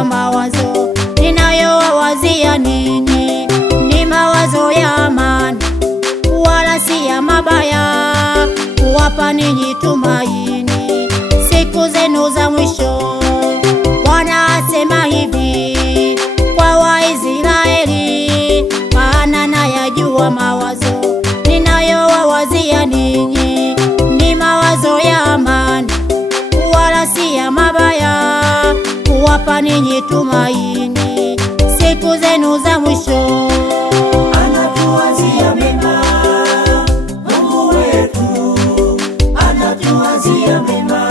anayajua mawazo ninayowawazia ninyi, ni mawazo ya amani wala si ya mabaya, kuwapa ninyi tumaini siku zenu za mwisho. Bwana asema hivi kwa Waisraeli, maana nayajua mawazo ninayowawazia ninyi, ni mawazo ya amani wala si ya mabaya, kuwapa ninyi tumaini siku zenu za mwisho. Anatuwazia mema Mungu wetu, anatuwazia mema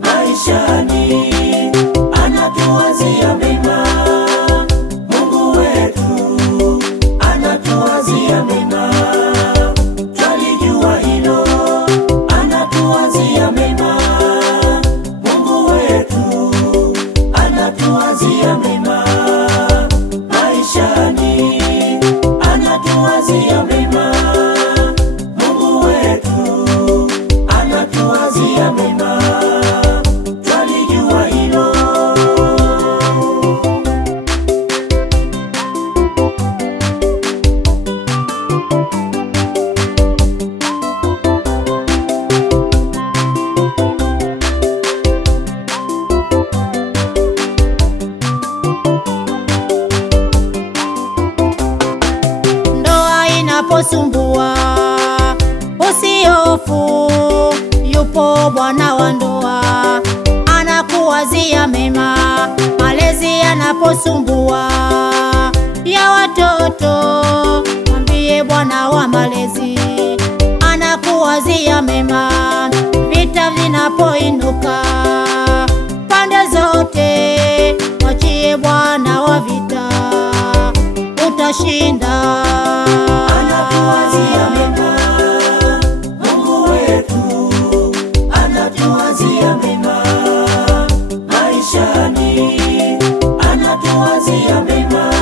maishani, anatuwazia mema Mungu wetu, anatuwazia mema, twalijua hilo. Anatuwazia mema Mungu wetu, anatuwazia mema maishani, anatuwazia mema Mungu wetu, anatuwazia mema, twalijua hilo. Ndoa inaposumbua usihofu, yupo Bwana wa ndoa anakuwazia mema. Malezi yanaposumbua ya watoto, mwambie Bwana wa malezi anakuwazia mema. Vita vinapoinuka pande zote, mwachie Bwana wa vita, utashinda. Anatuwazia mema Mungu wetu, anatuwazia mema maishani, anatuwazia mema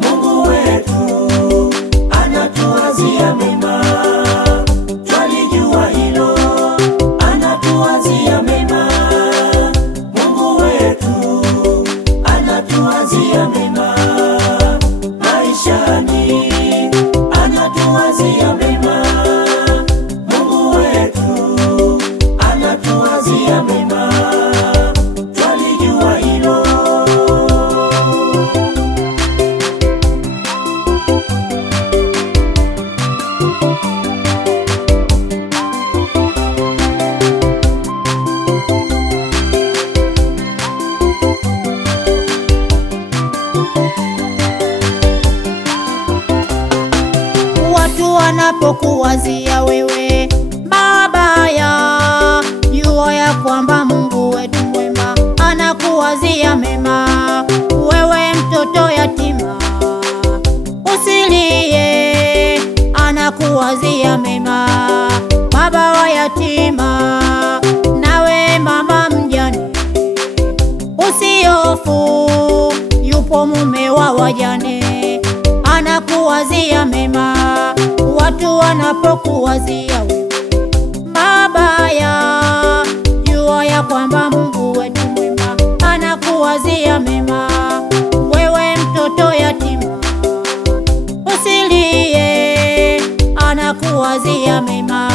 Mungu wetu, anatuwazia mema, twalijua hilo. Anatuwazia mema Mungu wetu, anatuwazia mema maishani, anatuwazia mema Mungu wetu, anatuwazia mema, twalijua hilo. Watu wanapokuwazia wewe mabaya, jua ya kwamba Mungu wetu mwema anakuwazia mema. Wewe mtoto yatima usilie, anakuwazia mema. Baba wa yatima, nawe mama mjane usihofu, yupo mume wa wajane anakuwazia mema. Watu wanapokuwazia wewe mabaya, jua ya kwamba Mungu wetu mwema anakuwazia mema. Wewe mtoto yatima usilie, anakuwazia mema.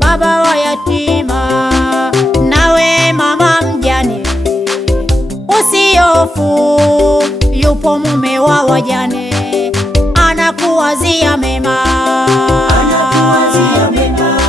Baba wa yatima, nawe mama mjane usihofu, yupo mume wa wajane anakuwazia mema. Anatuwazia mema